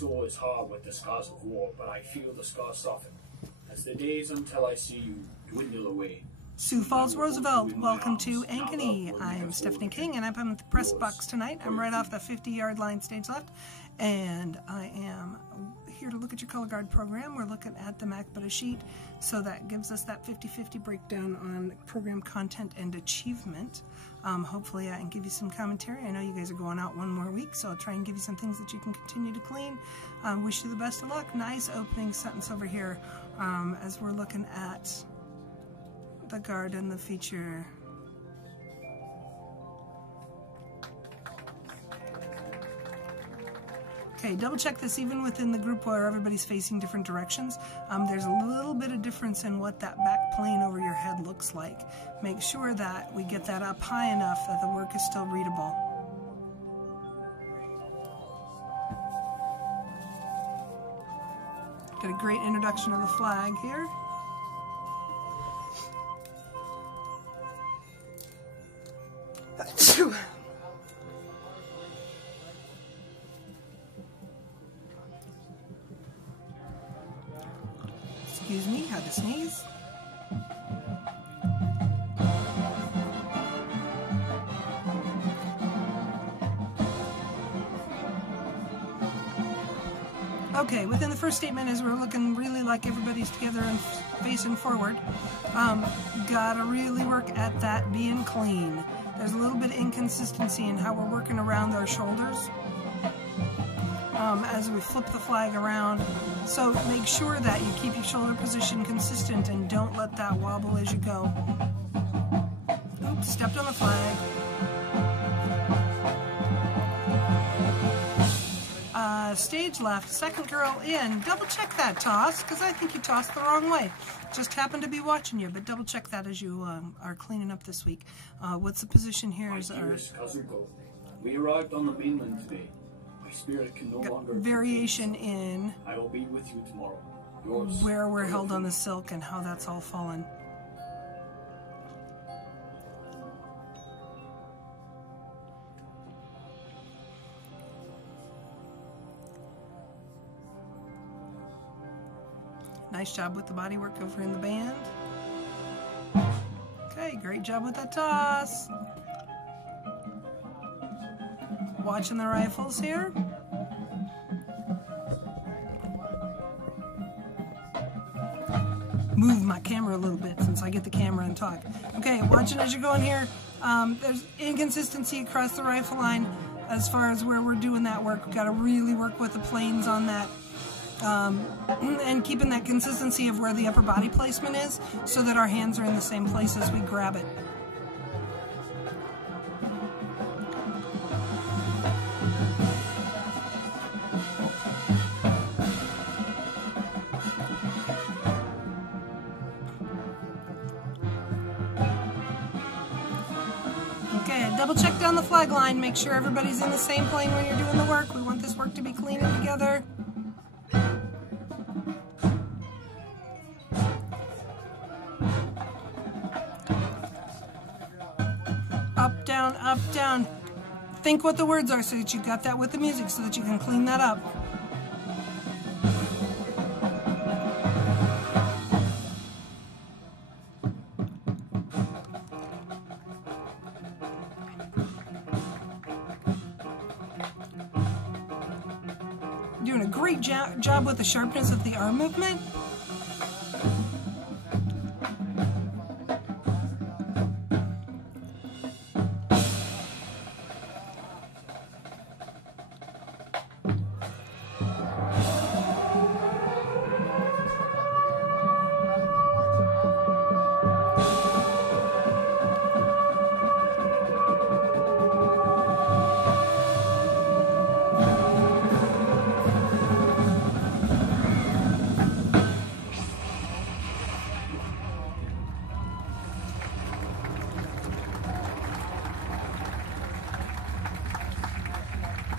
soul is hard with the scars of war, but I feel the scars soften as the days until I see you dwindle away. Sioux Falls Roosevelt, welcome to Ankeny. I'm Stephanie King, and I'm at the press box tonight. I'm right off the 50-yard line stage left, and I am here to look at your color guard program. We're looking at the MacBetta sheet, so that gives us that 50-50 breakdown on program content and achievement. Hopefully I can give you some commentary. I know you guys are going out one more week, so I'll try and give you some things that you can continue to clean. Wish you the best of luck. Nice opening sentence over here as we're looking at the guard and the feature. Okay, double check this even within the group where everybody's facing different directions. There's a little bit of difference in what that back plane over your head looks like. Make sure that we get that up high enough that the work is still readable. Got a great introduction of the flag here. Excuse me, had to sneeze. Okay, within the first statement, as we're looking really like everybody's together and facing forward, gotta really work at that being clean. There's a little bit of inconsistency in how we're working around our shoulders as we flip the flag around. So make sure that you keep your shoulder position consistent and don't let that wobble as you go. Oops, stepped on the flag. Stage left, second girl in. Double check that toss, because I think you tossed the wrong way. Just happened to be watching you, but double check that as you are cleaning up this week. What's the position here? My dearest cousin Gold, we arrived on the mainland today. My spirit can no longer variation in I will be with you tomorrow. Yours, where we're held on the silk and how that's all fallen. Nice job with the body work over in the band. Okay, great job with that toss. Watching the rifles here. Move my camera a little bit since I get the camera and talk. Okay, watching as you're going here. There's inconsistency across the rifle line as far as where we're doing that work. We've got to really work with the planes on that. And keeping that consistency of where the upper body placement is so that our hands are in the same place as we grab it. Okay, double check down the flag line. Make sure everybody's in the same plane when you're doing the work. We want this work to be clean and together. Up, down, up, down. Think what the words are so that you got that with the music so that you can clean that up. Doing a great job with the sharpness of the arm movement.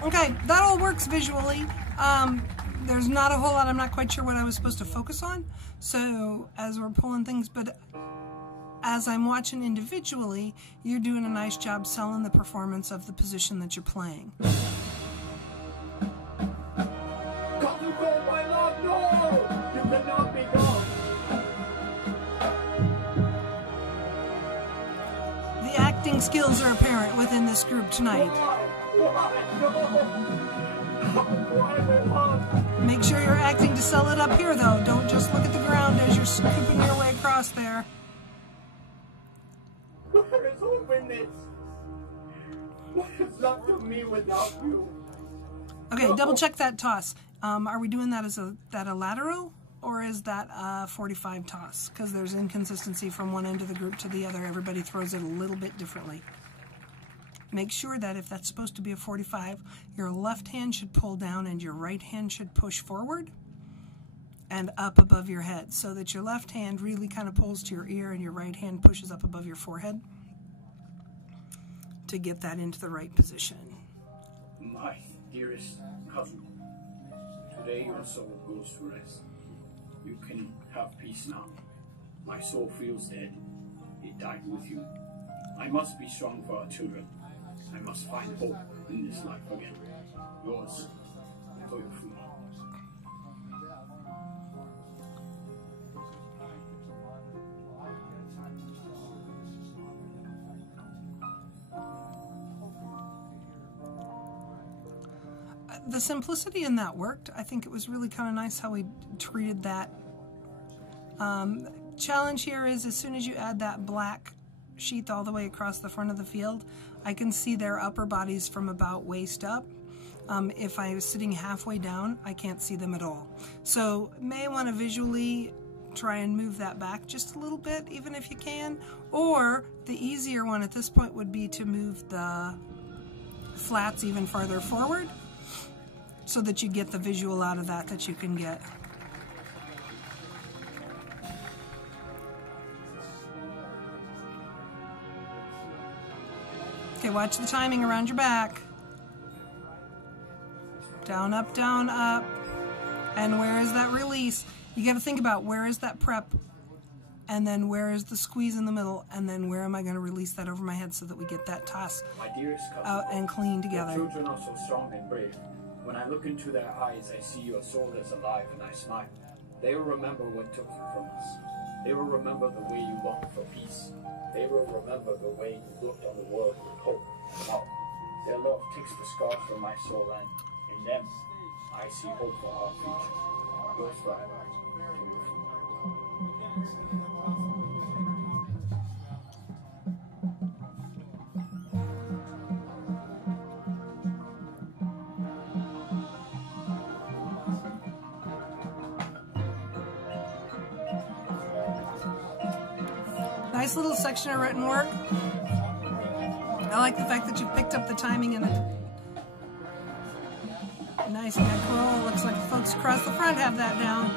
Okay, that all works visually. There's not a whole lot, I'm not quite sure what I was supposed to focus on. So as we're pulling things, but as I'm watching individually, you're doing a nice job selling the performance of the position that you're playing. acting skills are apparent within this group tonight. Make sure you're acting to sell it up here, though. Don't just look at the ground as you're scooping your way across there. Where is openness? What is left of me without you? Okay, double check that toss. Are we doing that as a lateral, or is that a 45 toss? Because there's inconsistency from one end of the group to the other. Everybody throws it a little bit differently. Make sure that if that's supposed to be a 45, your left hand should pull down and your right hand should push forward and up above your head, so that your left hand really kind of pulls to your ear and your right hand pushes up above your forehead to get that into the right position. My dearest cousin, today your soul goes to rest. You can have peace now. My soul feels dead. It died with you. I must be strong for our children. I must find hope in this life again. Yours, Toyofu. The simplicity in that worked. I think it was really kind of nice how we treated that. Challenge here is, as soon as you add that black sheath all the way across the front of the field, I can see their upper bodies from about waist up. If I was sitting halfway down, I can't see them at all. So may want to visually try and move that back just a little bit, even if you can. Or the easier one at this point would be to move the flats even farther forward, so that you get the visual out of that you can get. Okay, watch the timing around your back. Down, up, down, up. And where is that release? You got to think about, where is that prep? And then where is the squeeze in the middle? And then where am I going to release that over my head so that we get that toss out and clean together? Your children are so strong and brave. When I look into their eyes, I see your soul is alive, and I smile. They will remember what took you from us. They will remember the way you longed for peace. They will remember the way you looked on the world with hope and love. Their love takes the scars from my soul, and in them, I see hope for our future. Yours forever. Nice little section of written work. I like the fact that you picked up the timing in it. Nice neck roll. Looks like the folks across the front have that down.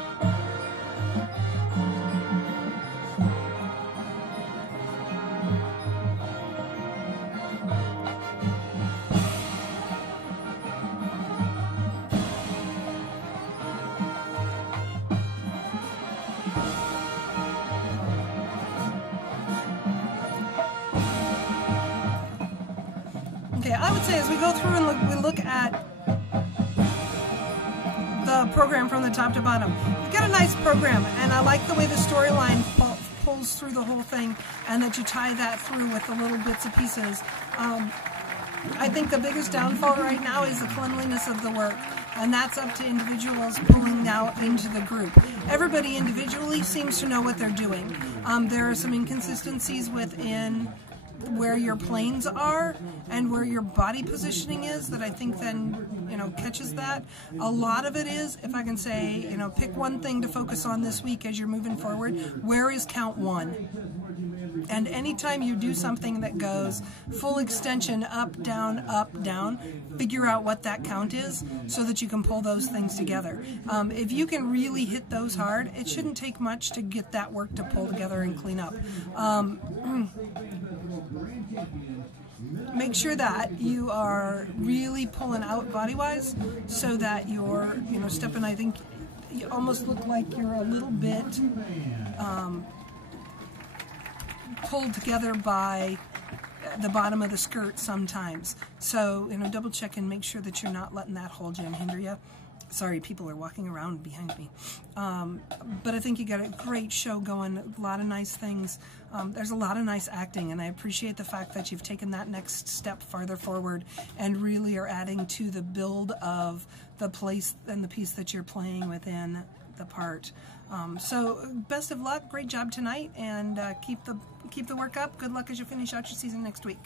Okay, I would say as we go through and we look at the program from the top to bottom, you've got a nice program, and I like the way the storyline pulls through the whole thing, and that you tie that through with the little bits and pieces. I think the biggest downfall right now is the cleanliness of the work, and that's up to individuals pulling out into the group. Everybody individually seems to know what they're doing. There are some inconsistencies within where your planes are and where your body positioning is that I think then, catches that. A lot of it is, if I can say, pick one thing to focus on this week as you're moving forward. Where is count one? And anytime you do something that goes full extension, up, down, figure out what that count is so that you can pull those things together. If you can really hit those hard, it shouldn't take much to get that work to pull together and clean up. Make sure that you are really pulling out body-wise so that you're, stepping, I think you almost look like you're a little bit pulled together by the bottom of the skirt sometimes. So, double check and make sure that you're not letting that hold you and hinder you. Sorry, people are walking around behind me. But I think you got a great show going, a lot of nice things. There's a lot of nice acting, and I appreciate the fact that you've taken that next step farther forward and really are adding to the build of the place and the piece that you're playing within the part. So best of luck, great job tonight, and keep the work up. Good luck as you finish out your season next week.